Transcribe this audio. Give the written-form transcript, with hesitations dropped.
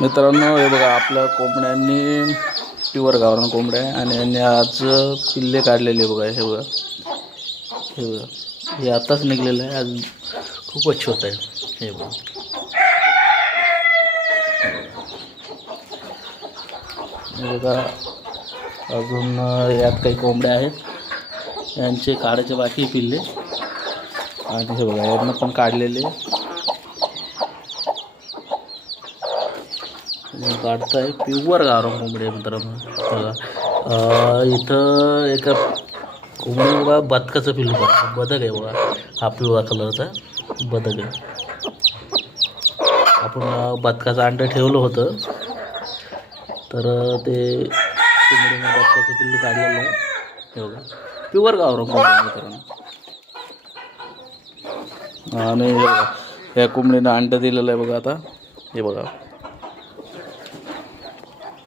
मित्रांनो, हे बघा आपल्या कोंबड्यांनी प्युअर गावरान कोंबड्या आहे आणि यांनी आज पिल्ले काढलेले बघा. हे बघा, हे बघा, हे आताच निघलेलं आहे. आज खूपच छोट आहे. हे बघा, हे बघा. अजून यात काही कोंबड्या आहेत, यांचे काढायचे बाकी पिल्ले. आणि हे बघा, यांना पण काढलेले काढताय. प्युअर गावरान कोंबडी मित्रांनो. बघा, इथं एका कोंबडी बघा बदकाचं पिल्लू बघा, बदक आहे बघा. हा पिवळा कलरचा बदक आहे. आपण बदकाचं अंडं ठेवलं होतं, तर ते कोंबडीने बदकाचं पिल्लू काढलेलं आहे. हे बघा, प्युअर गावरान कोंबडी मित्रांनो. आणि हे बघा, या कोंबडीनं अंडं दिलेलं आहे बघा. आता हे बघा,